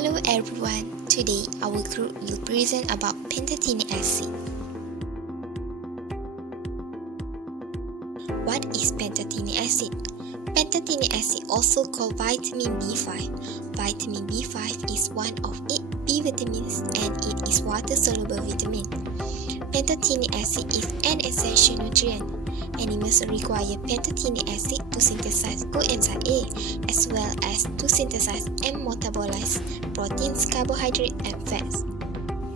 Hello everyone, today our group will present about pantothenic acid. What is pantothenic acid? Pantothenic acid, also called vitamin B5. Vitamin B5 is one of 8 B vitamins and it is water-soluble vitamin. Pantothenic acid is an essential nutrient. Animals require pantothenic acid to synthesize coenzyme A as well as to synthesize and metabolize proteins, carbohydrates, and fats.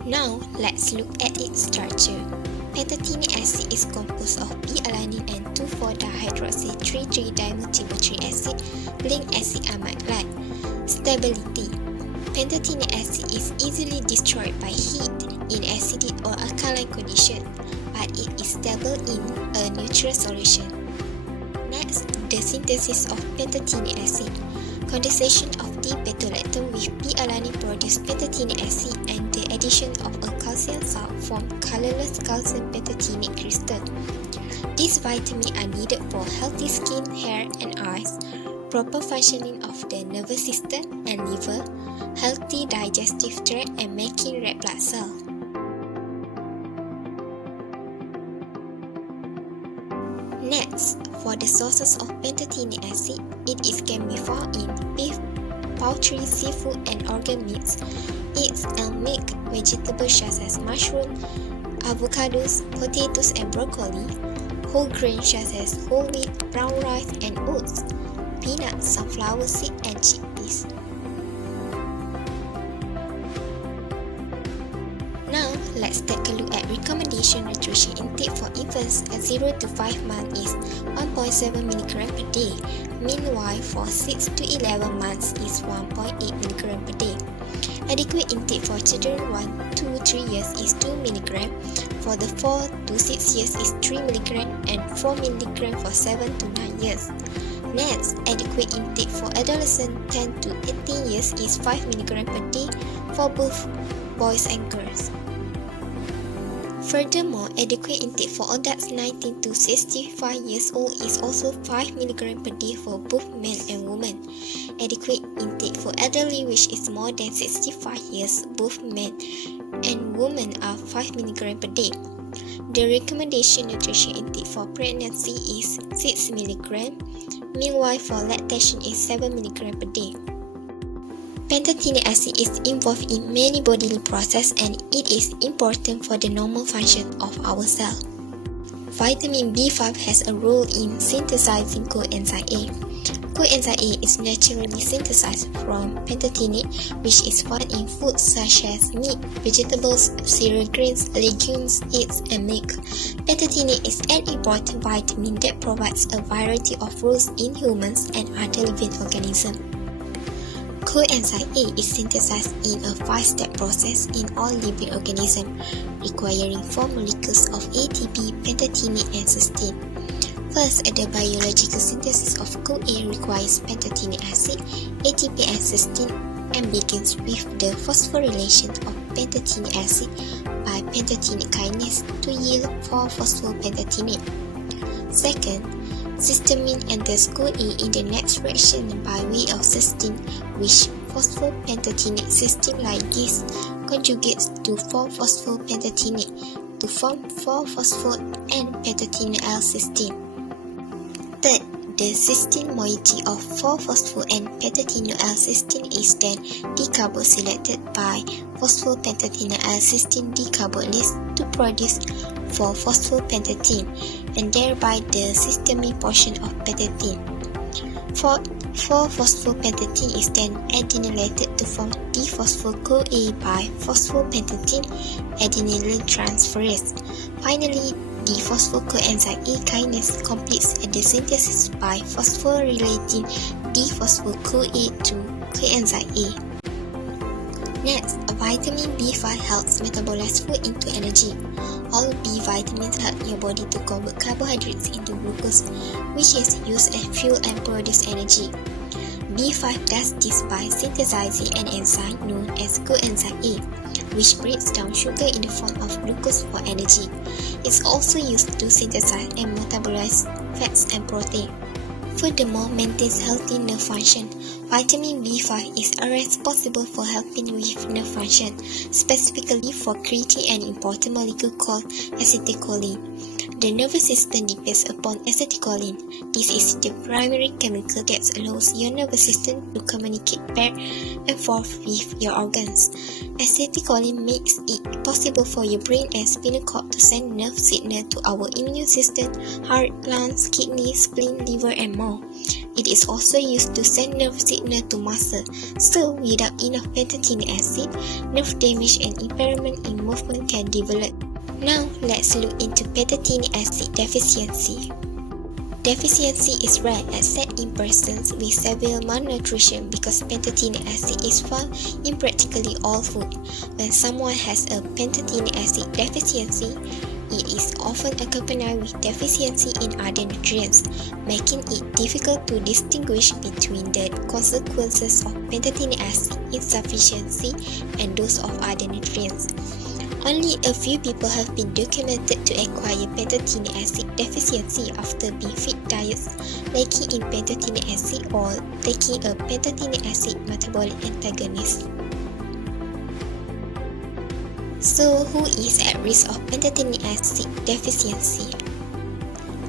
Now, let's look at its structure. Pantothenic acid is composed of B-alanine and 2,4-dihydroxy-3,3-dimethyl acid linked acid amide like. Stability. Pantothenic acid is easily destroyed by heat in acidic or alkaline condition, but it is stable in a neutral solution. Next, the synthesis of pantothenic acid. Condensation of D-betolactam with B-alanine produces pantothenic acid, and the addition of a calcium salt forms colorless calcium pantothenic crystal. These vitamins are needed for healthy skin, hair, and eyes, proper functioning of the nervous system and liver, healthy digestive tract, and making red blood cells. Next, for the sources of pantothenic acid, it can be found in beef, poultry, seafood, and organ meats, eggs and milk, vegetables such as mushroom, avocados, potatoes, and broccoli, whole grains such as whole wheat, brown rice, and oats, peanuts, sunflower seed, and chickpeas. Now, let's take a look at recommendation nutrition intake for infants at 0 to 5 months is 1.7 mg per day. Meanwhile, for 6 to 11 months is 1.8 mg per day. Adequate intake for children 1 to 3 years is 2 mg. For the 4 to 6 years is 3 mg and 4 mg for 7 to 9 years. Next, adequate intake for adolescents 10 to 18 years is 5 mg per day for both boys and girls. Furthermore, adequate intake for adults 19 to 65 years old is also 5 mg per day for both men and women. Adequate intake for elderly which is more than 65 years, both men and women are 5 mg per day. The recommendation nutrition intake for pregnancy is 6 mg, meanwhile for lactation is 7 mg per day. Pantothenic acid is involved in many bodily processes and it is important for the normal function of our cell. Vitamin B5 has a role in synthesizing coenzyme A. Coenzyme A is naturally synthesized from pantothenic, which is found in foods such as meat, vegetables, cereal grains, legumes, eggs, and milk. Pantothenic is an important vitamin that provides a variety of roles in humans and other living organisms. Coenzyme A is synthesized in a 5-step process in all living organisms, requiring 4 molecules of ATP, pantothenic, and cysteine. First, the biological synthesis of CoA requires pantothenic acid, ATP, and cysteine, and begins with the phosphorylation of pantothenic acid by pantothenic kinase to yield 4-phosphopantothenic. Second, cysteamine enters CoA in the next reaction by way of cysteine, which phosphopantothenic cysteine ligase conjugates to 4-phosphopantothenic to form 4-phosphate and pantothenic L-cysteine. Third, the cysteine moiety of 4-phosphate and pantothenic L-cysteine is then decarboxylated by phosphopantothenic L-cysteine decarbonylase to produce 4-phosphopantothene, and thereby the cysteamine portion of pantothene. 4-phosphopantothene is then adenylated to form D-phospho-CoA by phosphopantothene adenylyl transferase. Finally, D-phospho-coenzyme A kinase completes the synthesis by phosphorylating D-phospho-CoA to coenzyme A. Next, vitamin B5 helps metabolize food into energy. All B vitamins help your body to convert carbohydrates into glucose, which is used as fuel and produce energy. B5 does this by synthesizing an enzyme known as coenzyme A, which breaks down sugar in the form of glucose for energy. It's also used to synthesize and metabolize fats and protein. Furthermore, maintains healthy nerve function. Vitamin B5 is responsible for helping with nerve function, specifically for creatine and important molecule called acetylcholine. The nervous system depends upon acetylcholine. This is the primary chemical that allows your nervous system to communicate back and forth with your organs. Acetylcholine makes it possible for your brain and spinal cord to send nerve signals to our immune system, heart, lungs, kidney, spleen, liver, and more. It is also used to send nerve signal to muscle. So, without enough pantothenic acid, nerve damage and impairment in movement can develop. Now, let's look into pantothenic acid deficiency. Deficiency is rare except in persons with severe malnutrition because pantothenic acid is found in practically all food. When someone has a pantothenic acid deficiency, it is often accompanied with deficiency in other nutrients, making it difficult to distinguish between the consequences of pantothenic acid insufficiency and those of other nutrients. Only a few people have been documented to acquire pantothenic acid deficiency after being fed diets lacking in pantothenic acid or taking a pantothenic acid metabolic antagonist. So, who is at risk of pantothenic acid deficiency?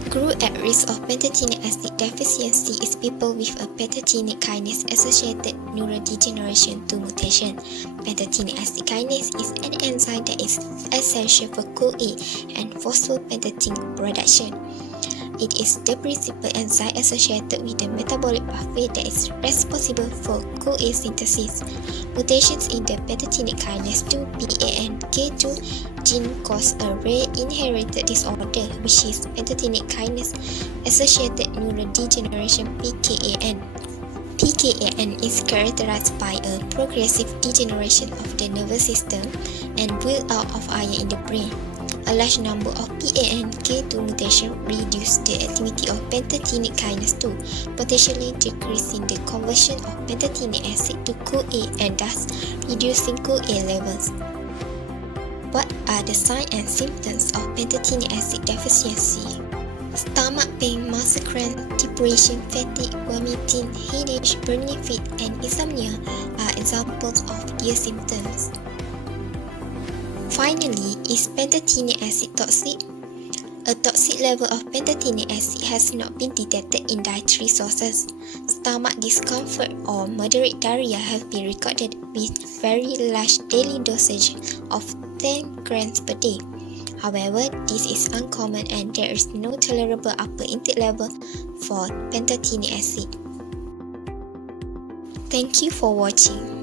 Group at risk of pantothenic acid deficiency is people with a pantothenic kinase-associated neurodegeneration 2 mutation. Pantothenic acid kinase is an enzyme that is essential for CoA and phosphopantothenic production. It is the principal enzyme associated with the metabolic pathway that is responsible for CoA synthesis. Mutations in the pantothenic kinase 2 PANK2 gene cause a rare inherited disorder, which is pantothenic kinase associated neurodegeneration (PKAN). PKAN is characterized by a progressive degeneration of the nervous system and build-out of iron in the brain. A large number of PANK2 mutations reduce the activity of pantothenic kinase 2, potentially decreasing the conversion of pantothenic acid to CoA and thus reducing CoA levels. What are the signs and symptoms of pantothenic acid deficiency? Stomach pain, muscle cramp, depression, fatigue, vomiting, headache, burning feet, and insomnia are examples of these symptoms. Finally, is pantothenic acid toxic? A toxic level of pantothenic acid has not been detected in dietary sources. Stomach discomfort or moderate diarrhea have been recorded with very large daily dosage of 10 grams per day. However, this is uncommon and there is no tolerable upper intake level for pantothenic acid. Thank you for watching.